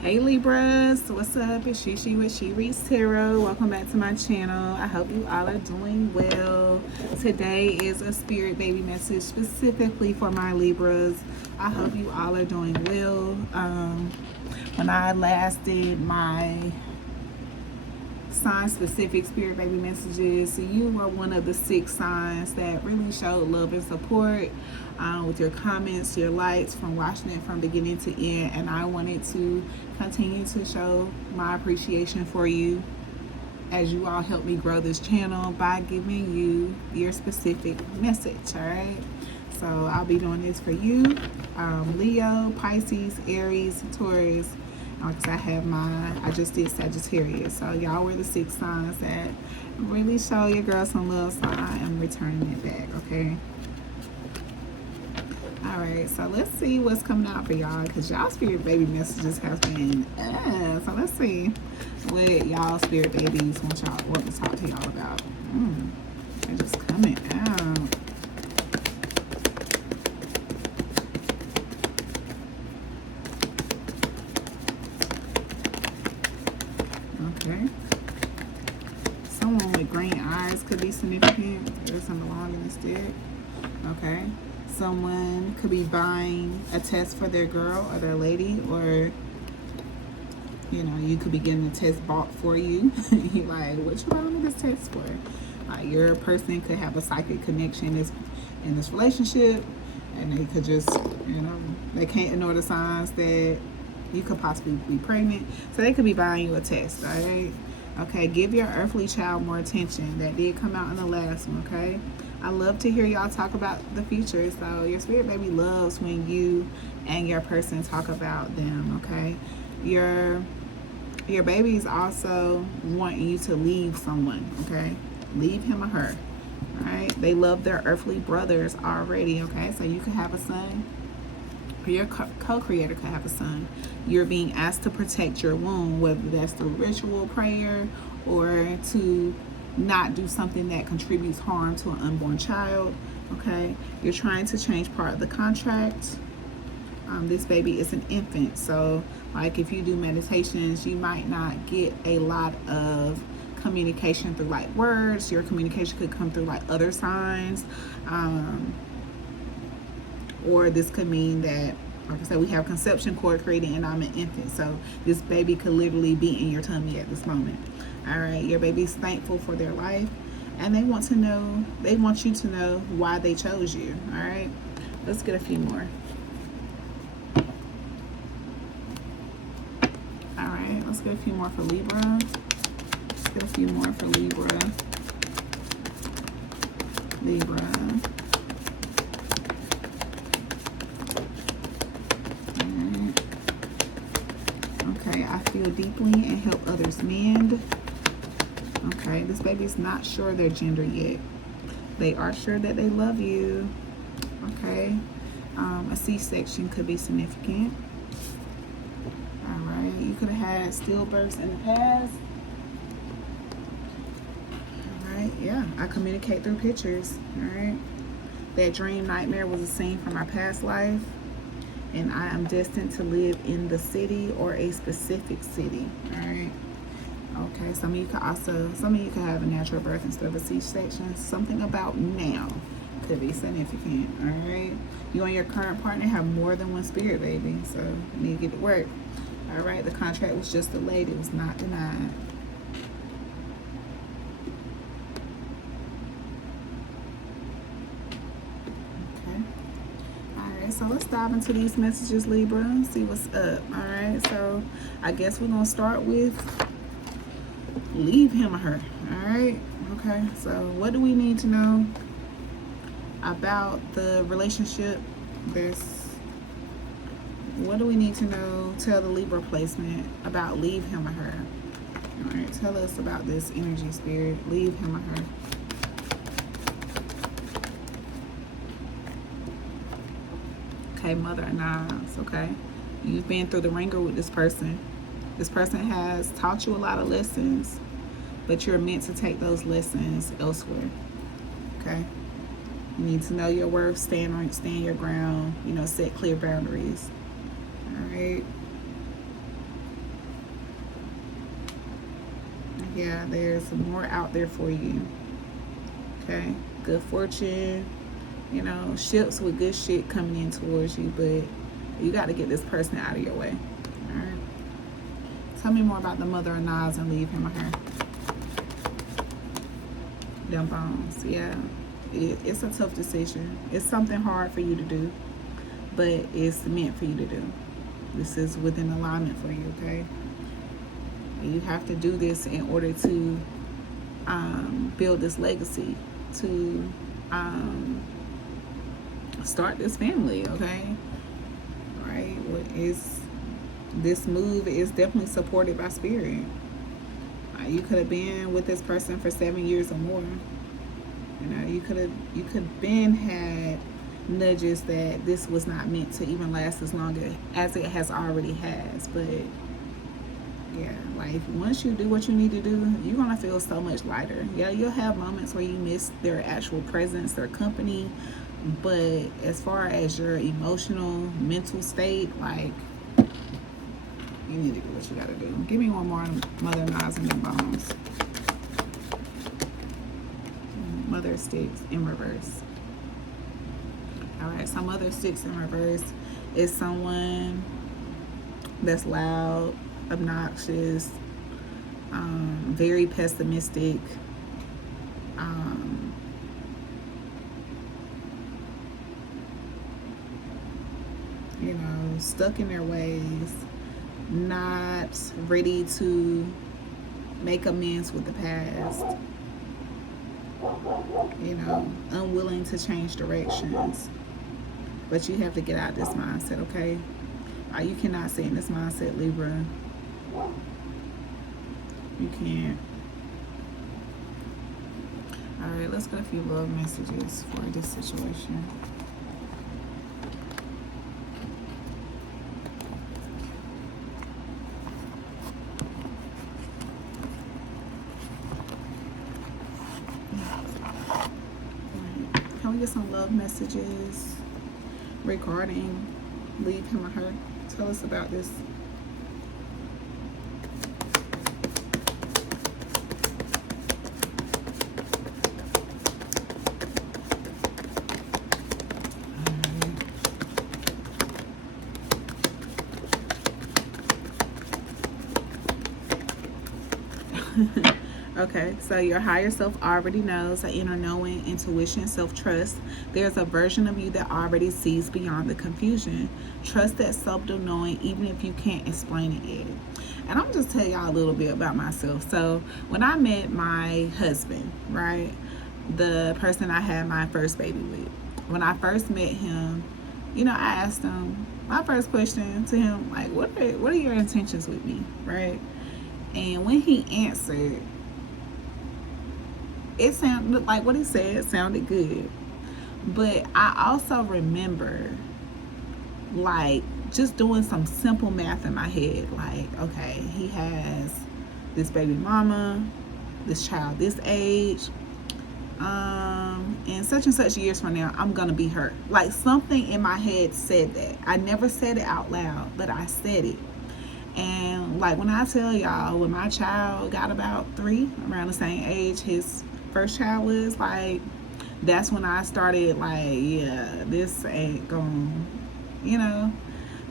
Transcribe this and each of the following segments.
Hey Libras, what's up? It's Shishi with She Reads Tarot. Welcome back to my channel. I hope you all are doing well. Today is a spirit baby message specifically for my Libras. I hope you all are doing well. When I last did my sign specific spirit baby messages, you were one of the 6 signs that really showed love and support with your comments, your likes, from watching it from beginning to end. And I wanted to continue to show my appreciation for you as you all help me grow this channel by giving you your specific message. All right, so I'll be doing this for you, Leo, Pisces, Aries, Taurus. I just did Sagittarius. So y'all were the 6 signs that really show your girl some love, so I am returning it back, okay? All right, so let's see what's coming out for y'all, because y'all spirit baby messages have been, so let's see what y'all spirit babies want to talk to y'all about. They're just coming out. Okay. Someone with green eyes could be significant. There's some belong in this deck. Okay. Someone could be buying a test for their girl or their lady, or you could be getting a test bought for you. You're like, what you buying this test for? Your person could have a psychic connection in this relationship, and they could just, they can't ignore the signs that you could possibly be pregnant, so they could be buying you a test. All right. Okay, give your earthly child more attention. That did come out in the last one. Okay, I love to hear y'all talk about the future. So your spirit baby loves when you and your person talk about them. Okay, your baby is also wanting you to leave someone. Okay, leave him or her. All right, they love their earthly brothers already. Okay, so you could have a son, your co-creator could have a son. You're being asked to protect your womb, whether that's through ritual, prayer, or to not do something that contributes harm to an unborn child. Okay, you're trying to change part of the contract. This baby is an infant, so like if you do meditations, you might not get a lot of communication through like words. Your communication could come through like other signs. Or this could mean that, like I said, we have conception, cord creating, and I'm an infant. So this baby could literally be in your tummy at this moment. All right, your baby's thankful for their life, and they want you to know why they chose you. All right, let's get a few more. All right, let's get a few more for Libra. Let's get a few more for Libra. Okay, I feel deeply and help others mend. Okay, this baby's not sure their gender yet. They are sure that they love you. Okay, a C-section could be significant. All right, you could have had stillbirths in the past. All right, yeah, I communicate through pictures. All right, that dream nightmare was a scene from our past life, and I am destined to live in the city or a specific city. All right. Okay, some of you could have a natural birth instead of a C-section. Something about now could be significant. All right, you and your current partner have more than one spirit baby, so you need to get to work. All right, the contract was just delayed, it was not denied. So let's dive into these messages, Libra, and see what's up. All right, so I guess we're gonna start with leave him or her. All right, okay, so what do we need to know about the relationship? What do we need to know? Tell the Libra placement about leave him or her. All right, tell us about this energy, spirit. Leave him or her. Okay, Mother of Knives. Okay, you've been through the ringer with this person. This person has taught you a lot of lessons, but you're meant to take those lessons elsewhere. Okay, you need to know your worth, stand your ground. Set clear boundaries. All right. Yeah, there's more out there for you. Okay, good fortune. You know, ships with good shit coming in towards you, but you got to get this person out of your way. All right. Tell me more about the mother of knives and leave him or her. Them bones. Yeah. It's a tough decision. It's something hard for you to do, but it's meant for you to do. This is within alignment for you, okay? You have to do this in order to build this legacy, to start this family, okay? Right? This move is definitely supported by spirit. You could have been with this person for 7 years or more. You know, you could been had nudges that this was not meant to even last as long as it has already has. But yeah, like once you do what you need to do, you're gonna feel so much lighter. Yeah, you'll have moments where you miss their actual presence, their company, but as far as your emotional, mental state, like you need to do what you gotta do. Give me one more Mother Knives and Them Bones. Mother Sticks in reverse. Alright, so Mother Sticks in reverse is someone that's loud, obnoxious, very pessimistic, you know, stuck in their ways, not ready to make amends with the past, you know, unwilling to change directions. But you have to get out of this mindset, okay? You cannot stay in this mindset, Libra. You can't. Alright, let's get a few love messages for this situation. Can we get some love messages regarding leave him or her? Tell us about this. Okay, so your higher self already knows, an inner knowing, intuition, self-trust. There's a version of you that already sees beyond the confusion. Trust that subtle knowing even if you can't explain it yet. And I'm just telling y'all a little bit about myself. So when I met my husband, right, the person I had my first baby with, when I first met him, you know, I asked him, my first question to him, like, what are your intentions with me, right? And when he answered, it sounded like what he said sounded good. But I also remember like just doing some simple math in my head. Like, okay, he has this baby mama, this child this age, and such years from now, I'm gonna be her. Like something in my head said that. I never said it out loud, but I said it. And like when I tell y'all, when my child got about 3, around the same age his first child was, like, that's when I started like, yeah, this ain't going, you know.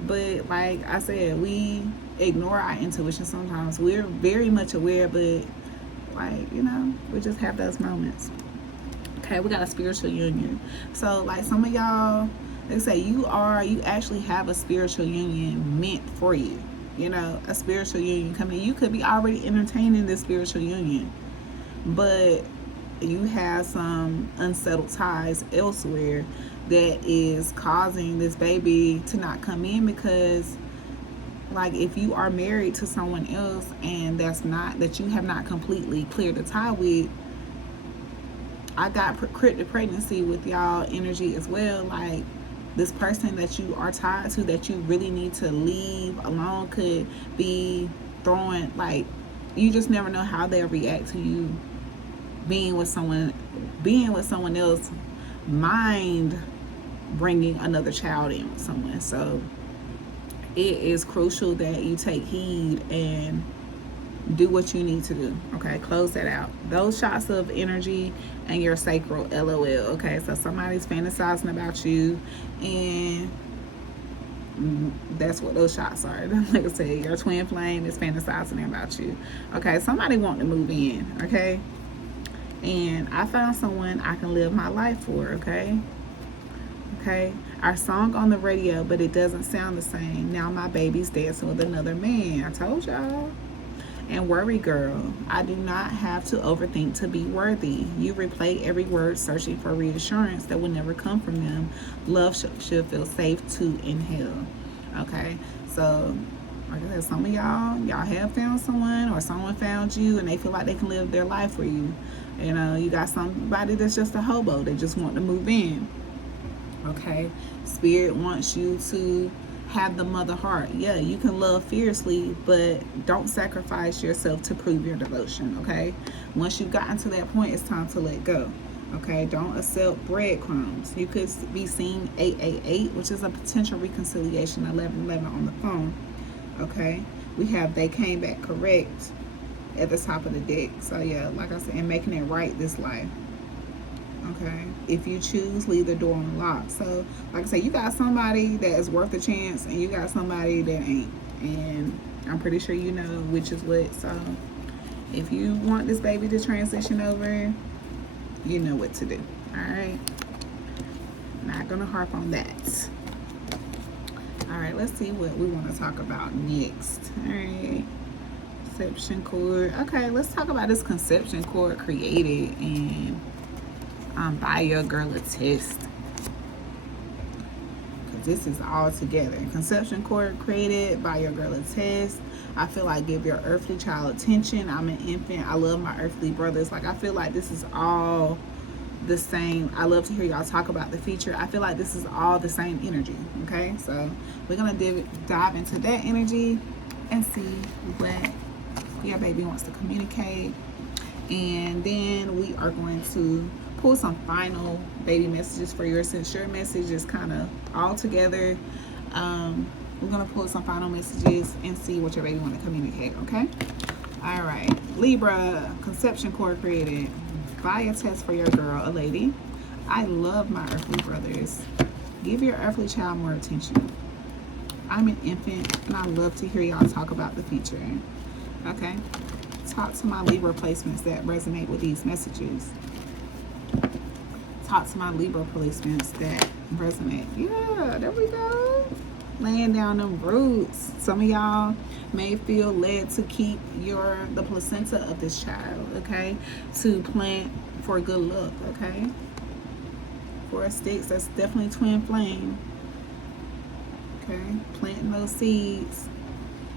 But like I said, we ignore our intuition sometimes. We're very much aware, but like, you know, we just have those moments. Okay, we got a spiritual union. So like some of y'all, they say you actually have a spiritual union meant for you. You know, a spiritual union coming. You could be already entertaining this spiritual union, but you have some unsettled ties elsewhere that is causing this baby to not come in, because like if you are married to someone else and that you have not completely cleared the tie with, I got cryptic pregnancy with y'all energy as well. Like this person that you are tied to, that you really need to leave alone, could be throwing, like, you just never know how they'll react to you being with someone else, mind bringing another child in with someone. So it is crucial that you take heed and do what you need to do. Okay, close that out. Those shots of energy and your sacral, LOL. Okay, so somebody's fantasizing about you, and that's what those shots are. Like I said, your twin flame is fantasizing about you. Okay, somebody wanting to move in. Okay, and I found someone I can live my life for. Okay. Okay, our song on the radio, but it doesn't sound the same. Now my baby's dancing with another man. I told y'all. And worry, girl, I do not have to overthink to be worthy. You replay every word, searching for reassurance that will never come from them. Love should feel safe to inhale. Okay, so like I said, some of y'all have found someone, or someone found you, and they feel like they can live their life for you. You know, you got somebody that's just a hobo. They just want to move in. Okay, Spirit wants you to have the mother heart. Yeah, you can love fiercely, but don't sacrifice yourself to prove your devotion. Okay, once you've gotten to that point, it's time to let go. Okay, don't accept breadcrumbs. You could be seeing 888, which is a potential reconciliation. 1111 on the phone. Okay, we have they came back correct at the top of the deck. So yeah, like I said, and making it right this life. Okay, if you choose, leave the door unlocked. So like I say, you got somebody that is worth a chance, and you got somebody that ain't, and I'm pretty sure you know which is what. So if you want this baby to transition over, you know what to do. All right, not gonna harp on that. All right, let's see what we want to talk about next. All right, conception cord. Okay, let's talk about this conception cord created and buy your girl a test, because this is all together. Conception cord created, buy your girl a test. I feel like give your earthly child attention. I'm an infant. I love my earthly brothers. Like, I feel like this is all the same. I love to hear y'all talk about the future. I feel like this is all the same energy. Okay, so we're gonna dive into that energy and see what your baby wants to communicate, and then we are going to pull some final baby messages for your, since your message is kind of all together. We're gonna pull some final messages and see what your baby want to communicate. Okay, all right, Libra, conception cord created, buy a test for your girl, a lady. I love my earthly brothers. Give your earthly child more attention. I'm an infant, and I love to hear y'all talk about the future. Okay, talk to my Libra placements that resonate with these messages. Talk to my Libra placements that resonate. Yeah, there we go. Laying down them roots. Some of y'all may feel led to keep the placenta of this child, okay, to plant for good luck. Okay, 4 of Sticks, that's definitely twin flame. Okay, planting those seeds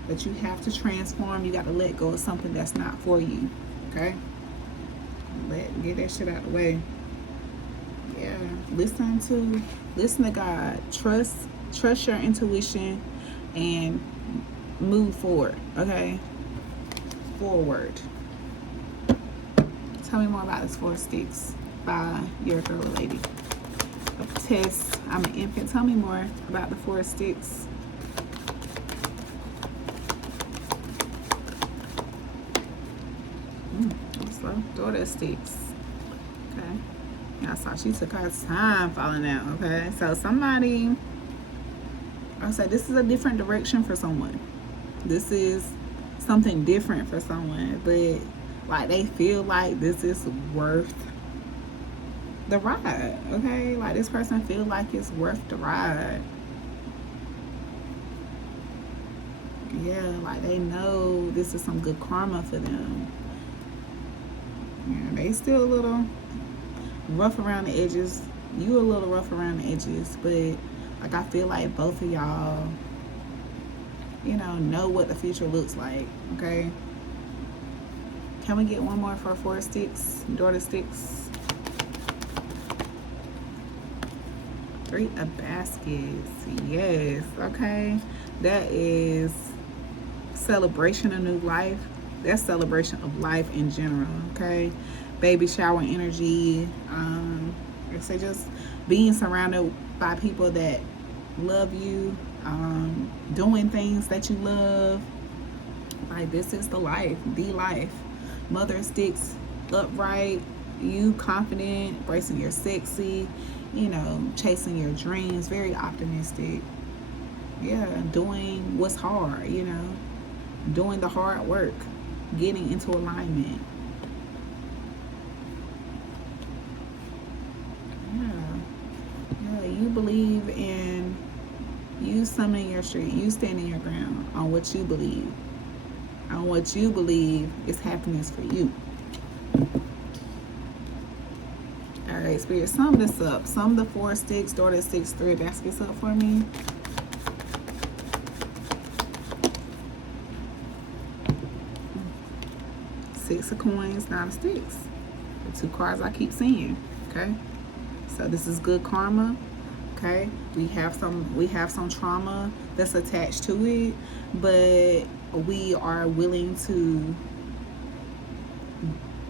that you have to transform. You got to let go of something that's not for you. Okay, get that shit out of the way. Yeah, listen to God. Trust your intuition and move forward. Okay, forward. Tell me more about this 4 of Sticks by your girl, lady. A test. I'm an infant. Tell me more about the 4 of Sticks. Slow. Daughter of Sticks. Okay. I saw she took her time falling out. Okay, so somebody, I say this is a different direction for someone. This is something different for someone, but like they feel like this is worth the ride. Okay, like this person feel like it's worth the ride. Yeah, like they know this is some good karma for them. Yeah, they still a little rough around the edges. You a little rough around the edges, but like I feel like both of y'all, you know what the future looks like. Okay, can we get one more for 4 of Sticks, Daughter Sticks? 3 of Baskets. Yes. Okay, that is celebration of new life. That's celebration of life in general. Okay, baby shower energy. Like I say, just being surrounded by people that love you, doing things that you love. Like, this is the life, the life. Mother sticks upright, you confident, bracing your sexy, you know, chasing your dreams, very optimistic. Yeah, doing what's hard, you know, doing the hard work, getting into alignment. Yeah, you believe in you summoning your street, you standing your ground on what you believe, on what you believe is happiness for you. All right, Spirit, sum this up. Sum the 4 sticks, daughter 6-3 baskets up for me. Six of coins, 9 of sticks. The 2 cards I keep seeing. Okay, so this is good karma. Okay, we have some trauma that's attached to it, but we are willing to,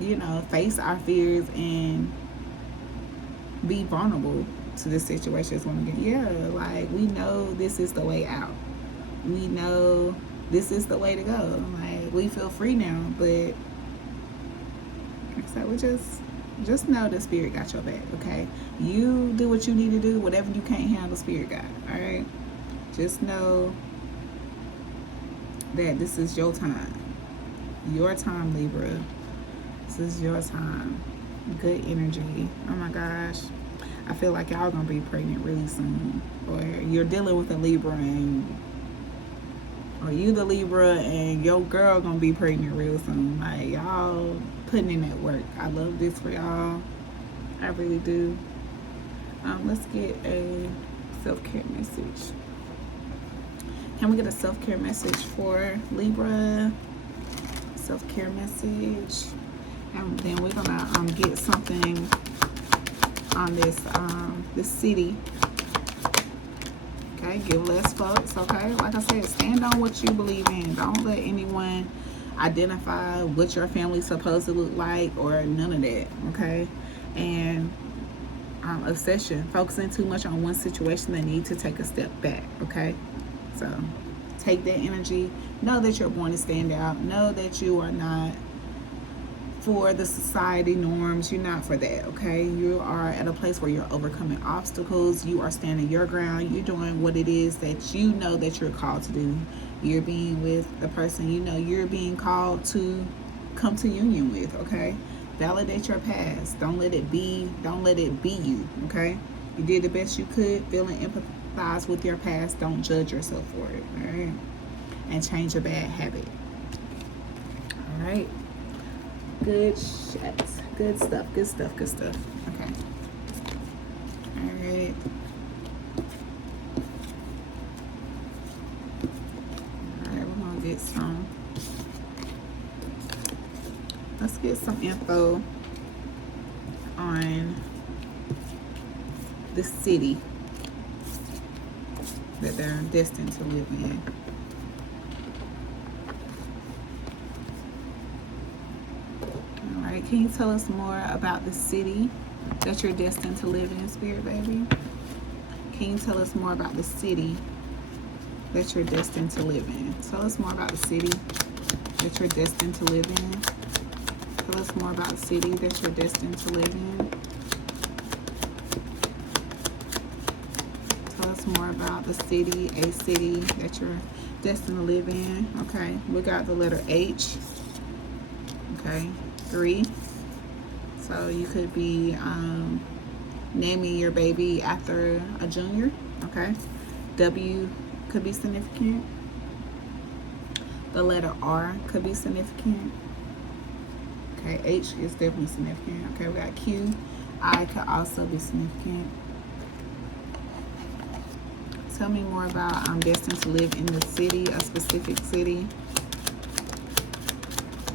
you know, face our fears and be vulnerable to this situation. Yeah, like, we know this is the way out. We know this is the way to go. Like, we feel free now, but so we just know the Spirit got your back. Okay, you do what you need to do. Whatever you can't handle, Spirit got. All right, just know that this is your time. Your time, Libra. This is your time. Good energy. Oh my gosh, I feel like y'all gonna be pregnant really soon, or you're dealing with a Libra, or you the Libra and your girl gonna be pregnant real soon. Like, y'all putting in that work. I love this for y'all. I really do. Let's get a self-care message. Can we get a self-care message for Libra? Self-care message. And then we're gonna get something on this city. Okay, give less fucks. Okay, like I said, stand on what you believe in. Don't let anyone identify what your family's supposed to look like or none of that. Okay, and obsession, focusing too much on one situation, they need to take a step back. Okay, so take that energy. Know that you're born to stand out. Know that you are not for the society norms. You're not for that. Okay, you are at a place where you're overcoming obstacles. You are standing your ground. You're doing what it is that you know that you're called to do. You're being with the person you know you're being called to come to union with. Okay, validate your past. Don't let it be you. Okay, you did the best you could. Feel and empathize with your past. Don't judge yourself for it. All right, and change a bad habit. All right. Good shit. Good stuff. Good stuff. Good stuff. Okay. All right. All right. We're gonna get some. Let's get some info on the city that they're destined to live in. Can you tell us more about the city that you're destined to live in, Spirit baby? Can you tell us more about the city that you're destined to live in? Tell us more about the city that you're destined to live in. Tell us more about the city that you're destined to live in. Tell us more about the city, a city that you're destined to live in. Okay, we got the letter H. Okay. 3. So you could be naming your baby after a junior. Okay. W could be significant. The letter R could be significant. Okay. H is definitely significant. Okay. We got Q. I could also be significant. Tell me more about I'm destined to live in the city, a specific city.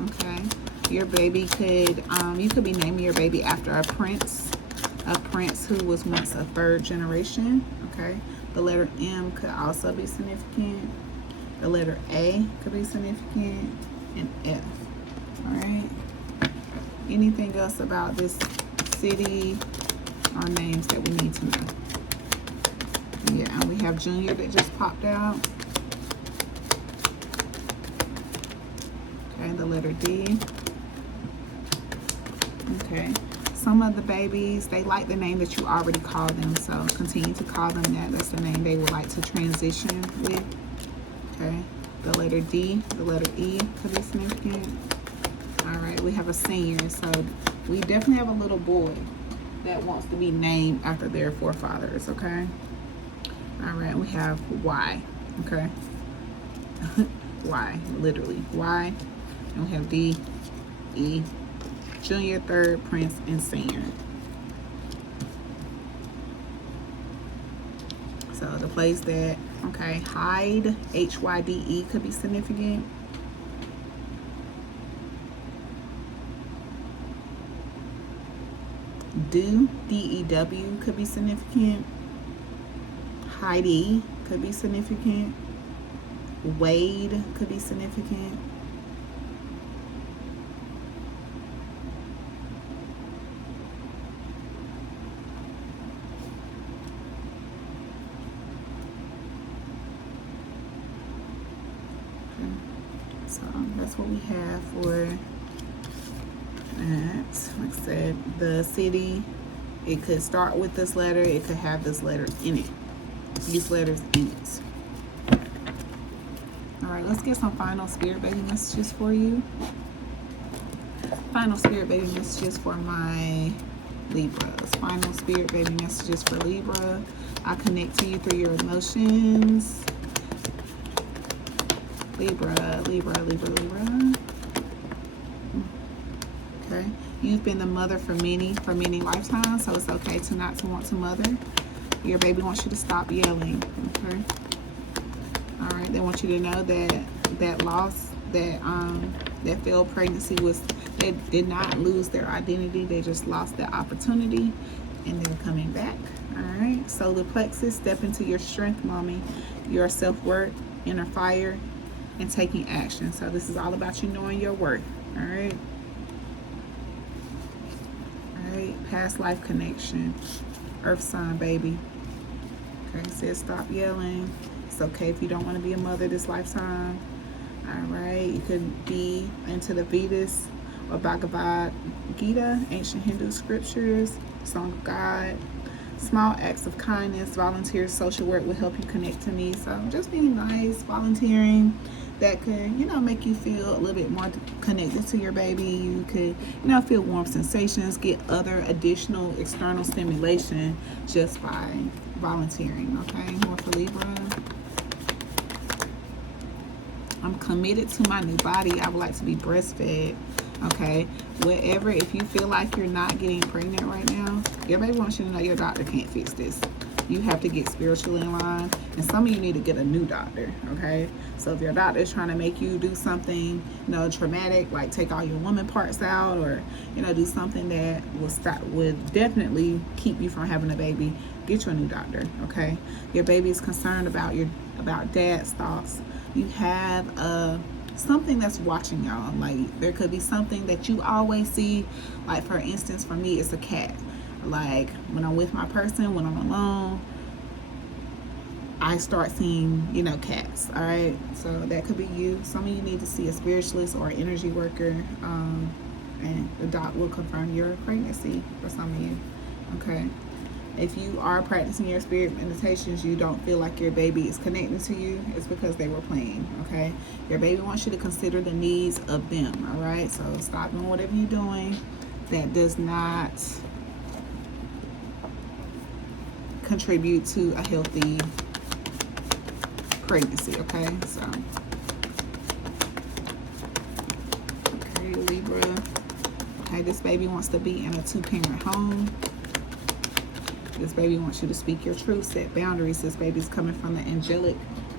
Okay. Your baby could, you could be naming your baby after a prince who was once a 3rd generation. Okay. The letter M could also be significant. The letter A could be significant, and F. All right. Anything else about this city or names that we need to know? Yeah, and we have Junior that just popped out. Okay, the letter D. Okay. Some of the babies, they like the name that you already called them, so continue to call them that. That's the name they would like to transition with. Okay. The letter D, the letter E could be significant. All right, we have a senior, so we definitely have a little boy that wants to be named after their forefathers, okay? All right, we have Y, okay? Y, literally, Y. And we have D, E, junior, third, prince, and senior. So the place that, okay, Hyde, H-Y-D-E could be significant. Do, D-E-W could be significant. Heidi could be significant. Wade could be significant. So that's what we have for that. Like I said, the city, it could start with this letter. It could have this letter in it. These letters in it. All right, let's get some final spirit baby messages for you. Final spirit baby messages for my Libras. Final spirit baby messages for Libra. I connect to you through your emotions. Libra, Libra, Libra, Libra. Okay. You've been the mother for many lifetimes, so it's okay to not to want to mother. Your baby wants you to stop yelling. Okay. All right. They want you to know that that loss, that failed pregnancy was, they did not lose their identity. They just lost their opportunity, and they're coming back. All right. Solar plexus, step into your strength, mommy. Your self-worth, inner fire, and taking action. So this is all about you knowing your worth. All right. All right. Past life connection. Earth sign, baby. Okay. It says stop yelling. It's okay if you don't want to be a mother this lifetime. All right. You could be into the Vedas or Bhagavad Gita, ancient Hindu scriptures, Song of God. Small acts of kindness, volunteer, social work will help you connect to me. So just being nice, volunteering, that could, make you feel a little bit more connected to your baby. You could, feel warm sensations, get other additional external stimulation just by volunteering, okay? More for Libra. I'm committed to my new body. I would like to be breastfed, okay? Whatever, if you feel like you're not getting pregnant right now, your baby wants you to know your doctor can't fix this. You have to get spiritually in line, and some of you need to get a new doctor, okay? So if your doctor is trying to make you do something, traumatic, like take all your woman parts out, or do something that will definitely keep you from having a baby, get you a new doctor, okay? Your baby is concerned about dad's thoughts. You have something that's watching y'all. Like there could be something that you always see. Like for instance, for me, it's a cat. Like when I'm with my person, when I'm alone, I start seeing, cats. All right. So that could be you. Some of you need to see a spiritualist or an energy worker, and the doc will confirm your pregnancy for some of you. Okay. If you are practicing your spirit meditations, you don't feel like your baby is connecting to you, it's because they were playing, okay? Your baby wants you to consider the needs of them, all right? So stop doing whatever you're doing that does not contribute to a healthy pregnancy, okay? So, okay, Libra. Okay, this baby wants to be in a 2-parent home. This baby wants you to speak your truth, set boundaries. This baby's coming from the angelic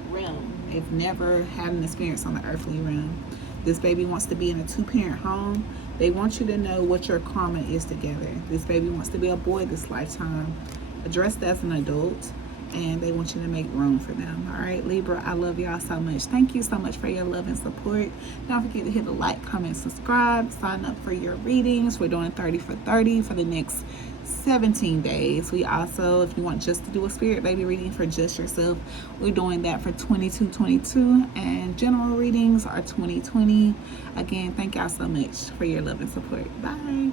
realm. They've never had an experience on the earthly realm. This baby wants to be in a 2-parent home. They want you to know what your karma is together. This baby wants to be a boy this lifetime, addressed as an adult, and they want you to make room for them. All right, Libra, I love y'all so much. Thank you so much for your love and support. Don't forget to hit the like, comment, subscribe, sign up for your readings. We're doing 30 for 30 for the next 17 days. We also, if you want just to do a spirit baby reading for just yourself, we're doing that for 2222, and general readings are 2020. Again, thank y'all so much for your love and support. Bye.